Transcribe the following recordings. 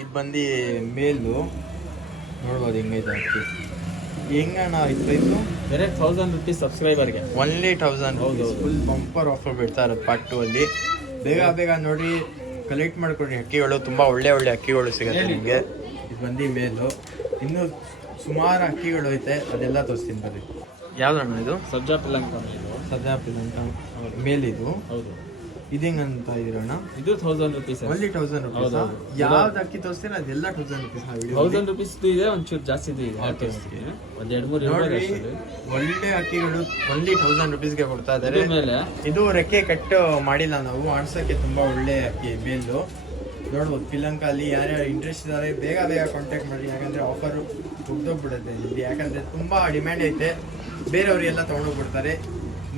ಇದು ಬಂದು ಮೇಲು ನೋಡ್ಬೋದು ಹೆಂಗೈತೆ ಅಕ್ಕಿ ಹೆಂಗಣ್ಣ ಇದು ಪ್ರೈಸು ಬೇರೆ 1000 rupees ಸಬ್ಸ್ಕ್ರೈಬರ್ಗೆ ಒನ್ಲಿ 1000 ಹೌದು ಫುಲ್ ಬಂಪರ್ ಆಫರ್ ಬಿಡ್ತಾ ಇರೋದು ಪಾರ್ಟ್ 2 ಅಲ್ಲಿ ಬೇಗ ನೋಡಿ ಕಲೆಕ್ಟ್ ಮಾಡ್ಕೊಡ್ರಿ ಅಕ್ಕಿಗಳು ತುಂಬ ಒಳ್ಳೆ ಅಕ್ಕಿಗಳು ಸಿಗುತ್ತೆ ನಿಮಗೆ ಇದು ಬಂದು ಮೇಲು ಇನ್ನೂ ಸುಮಾರು ಅಕ್ಕಿಗಳು ಐತೆ ಅದೆಲ್ಲ ತೋರಿಸ್ತೀನಿ ಬರ್ರಿ ಯಾವ್ದಣ್ಣ ಇದು ಸಜ್ಜಾ ಪಿಲಂಕ ಮೇಲಿದು ಹೌದು ಇದು ಹೆಂಗಂತ ಇದೀರಣ್ಣ ಇದು 1000 rupees ಒನ್ಲಿ 1000 rupees ಯಾವ್ದು ಅಕ್ಕಿ ತೋರಿಸ್ತೀರ ಅದೆಲ್ಲ 1000 rupees 1000 rupees ಇದೆ ಒಂಚೂರು ಜಾಸ್ತಿ ಇದೆ ಒಂದ್ 2-3 ನೋಡಿ ಒಳ್ಳೆ ಅಕ್ಕಿಗಳು ಒನ್ಲಿ 1000 rupees ಗೆ ಕೊಡ್ತಾ ಇದಾರೆ ಮೇಲೆ ಇದು ರೆಕ್ಕೆ ಕಟ್ಟು ಮಾಡಿಲ್ಲ ನಾವು ಆಡ್ಸಕ್ಕೆ ತುಂಬಾ ಒಳ್ಳೆ ಅಕ್ಕಿ ಮೇಲು ನೋಡ್ಬೋದು ಪಿಲಂಕ ಅಲ್ಲಿ ಯಾರ್ಯಾರು ಇಂಟ್ರೆಸ್ಟ್ ಇದ್ದಾರೆ ಬೇಗ ಕಾಂಟ್ಯಾಕ್ಟ್ ಮಾಡಿ ಯಾಕಂದ್ರೆ ಆಫರ್ ಮುಗ್ದೋಗ್ಬಿಡುತ್ತೆ ಇಲ್ಲಿ ಯಾಕಂದ್ರೆ ತುಂಬಾ ಡಿಮ್ಯಾಂಡ್ ಐತೆ ಬೇರೆಯವರೆಲ್ಲ ತಗೊಂಡೋಗ್ಬಿಡ್ತಾರೆ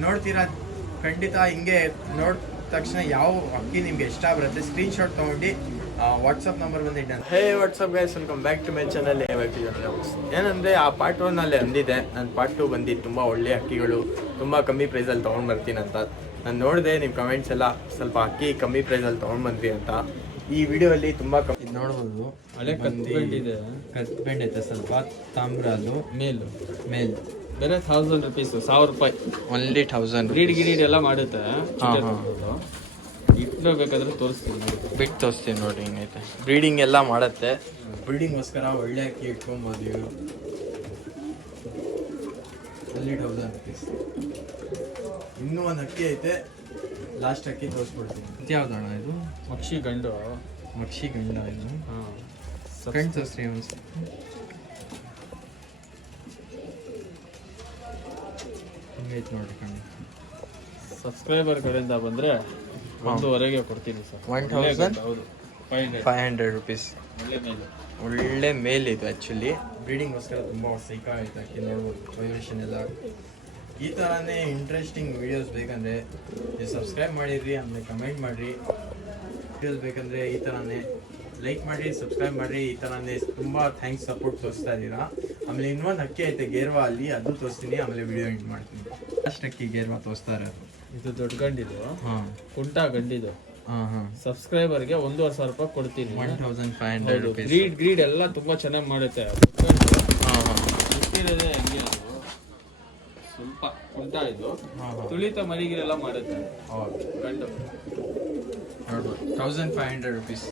ನೋಡ್ತೀರಾ ಖಂಡಿತ ಹಿಂಗೆ ನೋಡ್ ತಕ್ಷಣ ಯಾವ ಅಕ್ಕಿ ನಿಮ್ಗೆ ಇಷ್ಟ ಬರುತ್ತೆ ಸ್ಕ್ರೀನ್ ಶಾಟ್ ತೊಗೊಂಡು ವಾಟ್ಸಪ್ ನಂಬರ್ ಬಂದಿಟ್ಟು hey WhatsApp guys welcome back to my channel ಏನಂದರೆ ಆ ಪಾರ್ಟ್ 1 ಅಲ್ಲಿ ಅಂದಿದೆ ನಾನು ಪಾರ್ಟ್ 2 ಬಂದು ತುಂಬ ಒಳ್ಳೆ ಅಕ್ಕಿಗಳು ತುಂಬ ಕಮ್ಮಿ ಪ್ರೈಸಲ್ಲಿ ತೊಗೊಂಡು ಬರ್ತೀನಿ ಅಂತ ನಾನು ನೋಡಿದೆ ನಿಮ್ಮ ಕಮೆಂಟ್ಸ್ ಎಲ್ಲ ಸ್ವಲ್ಪ ಅಕ್ಕಿ ಕಮ್ಮಿ ಪ್ರೈಸಲ್ಲಿ ತೊಗೊಂಡು ಬಂದ್ರಿ ಅಂತ ಈ ವಿಡಿಯೋಲ್ಲಿ ತುಂಬ ಕಮ್ಮಿ ನೋಡ್ಬೋದು ಹಳೆ ಕತ್ಬೆಂಡ್ ಐತೆ ಸ್ವಲ್ಪ ತಾಮ್ರ ಅದು ಮೇಲು ಬೇರೆ 1000 rupees 1000 ರೂಪಾಯಿ ಒನ್ಲಿ 1000 ಗ್ರೀಡ್ ಎಲ್ಲ ಮಾಡುತ್ತೆ ಇಟ್ಕೋಬೇಕಾದ್ರೆ ತೋರಿಸ್ತೀನಿ ಬಿಟ್ಟು ತೋರಿಸ್ತೀನಿ ನೋಡಿ ಹಿಂಗೈತೆ ಬ್ರೀಡಿಂಗ್ ಎಲ್ಲ ಮಾಡುತ್ತೆ ಬ್ರೀಡಿಂಗ್ಗೋಸ್ಕರ ಒಳ್ಳೆ ಅಕ್ಕಿ ಇಟ್ಕೊಬೋದು ಇವರು ಒನ್ಲಿ 1000 rupees ಇನ್ನೂ ಒಂದು ಅಕ್ಕಿ ಐತೆ ಲಾಸ್ಟ್ ಅಕ್ಕಿ ತೋರಿಸ್ಬಿಡ್ತೀನಿ ಯಾವ್ದಣ್ಣ ಇದು ಮಕ್ಷಿ ಗಂಡು ಇದು ಕಣ್ಣು ತೋರಿಸ್ರಿ ಒಂದು ಹಿಂಗೈತೆ ನೋಡಿ ಕಣ್ಣು ಸಬ್ಸ್ಕ್ರೈಬರ್ ಕಡೆಯಿಂದ ಬಂದರೆ 1,500 ಕೊಡ್ತೀನಿ ಸರ್ 1000 ಹೌದು 500 rupees ಒಳ್ಳೆ ಮೇಲ್ ಇದು ಆ್ಯಕ್ಚುಲಿ ಬ್ರೀಡಿಂಗ್ಗೋಸ್ಕರ ತುಂಬ ಸೈಕ ಆಯ್ತು ಅಕ್ಕಿ ನೋಡ್ಬೋದು ವೈಬ್ರೇಷನ್ ಎಲ್ಲ ಈ ಥರನೇ ಇಂಟ್ರೆಸ್ಟಿಂಗ್ ವೀಡಿಯೋಸ್ ಬೇಕಂದರೆ ನೀವು ಸಬ್ಸ್ಕ್ರೈಬ್ ಮಾಡಿರಿ ಆಮೇಲೆ ಕಮೆಂಟ್ ಮಾಡಿರಿ ವೀಡಿಯೋಸ್ ಬೇಕಂದರೆ ಈ ಥರನೇ ಲೈಕ್ ಮಾಡಿರಿ ಸಬ್ಸ್ಕ್ರೈಬ್ ಮಾಡಿರಿ ಈ ಥರನೇ ತುಂಬ ಥ್ಯಾಂಕ್ಸ್ ಸಪೋರ್ಟ್ ತೋರಿಸ್ತಾ ಇದ್ದೀರಾ ಆಮೇಲೆ ಇನ್ನೊಂದು ಅಕ್ಕಿ ಐತೆ ಗೇರ್ವಾ ಅಲ್ಲಿ ಅದು ತೋರಿಸ್ತೀನಿ ಆಮೇಲೆ ವಿಡಿಯೋ ಎಂಡ್ ಮಾಡ್ತೀನಿ ಅಷ್ಟು ಅಕ್ಕಿ ಗೇರ್ವಾ ತೋರಿಸ್ತಾ ಇರೋದು ಇದು ದೊಡ್ಡ ಗಂಡಿದು ಕುಂಟ ಗಂಡಿದು ಸಬ್ಸ್ಕ್ರೈಬರ್ಗೆ 1,500 ರೂಪಾಯಿ ಕೊಡ್ತೀನಿ 1500 rupees ಗ್ರೀಡ್ ಎಲ್ಲ ತುಂಬಾ ಚೆನ್ನಾಗಿ ಮಾಡುತ್ತೆ ಹೆಂಗೆ ಅದು ಸ್ವಲ್ಪ ಕುಂಟ ಇದು ತುಳಿತ ಮರಿಗಿರೆಲ್ಲ ಮಾಡುತ್ತೆ ಗಂಡು ನೋಡ್ಬೋದು 1500 rupees